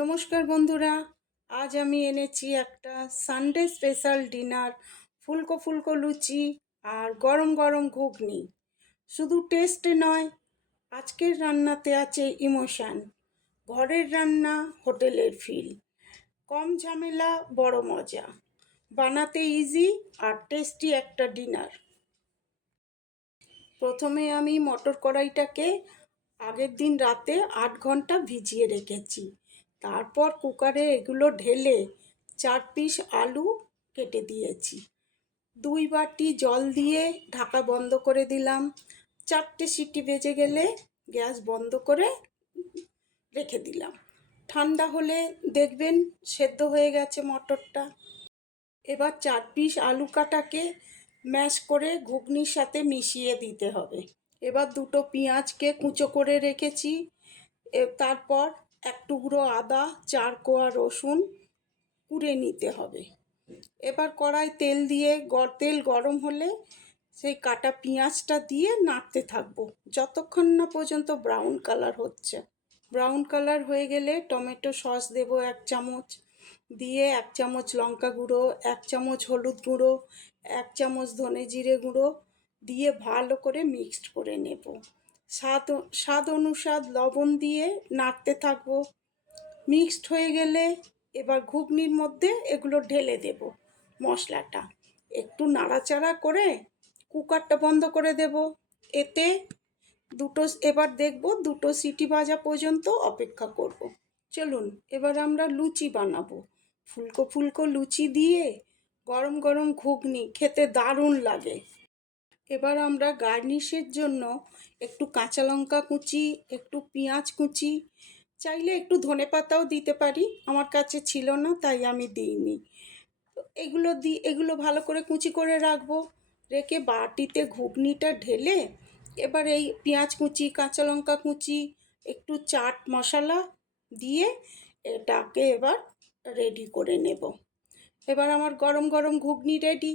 নমস্কার বন্ধুরা, আজ আমি এনেছি একটা সানডে স্পেশাল ডিনার, ফুলকো ফুলকো লুচি আর গরম গরম ঘুগনি। শুধু টেস্টে নয়, আজকের রান্নাতে আছে ইমোশন। ঘরের রান্না, হোটেলের ফিল। কম ঝামেলা, বড় মজা। বানাতে ইজি আর টেস্টি একটা ডিনার। প্রথমে আমি মটর কড়াইটাকে আগের দিন রাতে 8 ঘন্টা ভিজিয়ে রেখেছি। তারপর কুকারে এগুলো ঢেলে 4 পিস আলু কেটে দিয়েছি। 2 বাটি জল দিয়ে ঢাকা বন্ধ করে দিলাম। 4টে সিটি বেজে গেলে গ্যাস বন্ধ করে রেখে দিলাম। ঠান্ডা হলে দেখবেন সেদ্ধ হয়ে গেছে মটরটা। এবার 4 পিস আলু কাটাকে ম্যাশ করে ঘুগনির সাথে মিশিয়ে দিতে হবে। এবার 2টো পেঁয়াজকে কুচো করে রেখেছি। তারপর 1 টুকরো আদা, 4 কোয়া রসুন কুড়ে নিতে হবে। এবার কড়াই তেল দিয়ে তেল গরম হলে সেই কাটা পেঁয়াজটা দিয়ে নাড়তে থাকবো যতক্ষণ না পর্যন্ত ব্রাউন কালার হচ্ছে। ব্রাউন কালার হয়ে গেলে টমেটো সস দেব 1 চামচ, দিয়ে 1 চামচ লঙ্কা গুঁড়ো, 1 চামচ হলুদ গুঁড়ো, 1 চামচ ধনে জিরে গুঁড়ো দিয়ে ভালো করে মিক্সড করে নেব। স্বাদ অনুসার লবণ দিয়ে নাড়তে থাকবো। মিক্সড হয়ে গেলে এবার ঘুগনির মধ্যে এগুলো ঢেলে দেব মশলাটা। একটু নাড়াচাড়া করে কুকারটা বন্ধ করে দেব। এতে এবার দেখব 2টো সিটি বাজা পর্যন্ত অপেক্ষা করব। চলুন এবার আমরা লুচি বানাবো। ফুলকো ফুলকো লুচি দিয়ে গরম গরম ঘুগনি খেতে দারুণ লাগে। এবার আমরা গার্নিশের জন্য একটু কাঁচা লঙ্কা কুচি, একটু পেঁয়াজ কুচি, চাইলে একটু ধনেপাতাও দিতে পারি, আমার কাছে ছিল না তাই আমি দিইনি। এগুলো ভালো করে কুচি করে রাখবো। রেখে বাটিতে ঘুগনিটা ঢেলে এবার এই পেঁয়াজ কুচি, কাঁচা লঙ্কা কুচি, একটু চাট মশলা দিয়ে এটাকে এবার রেডি করে নেব। এবার আমার গরম গরম ঘুগনি রেডি।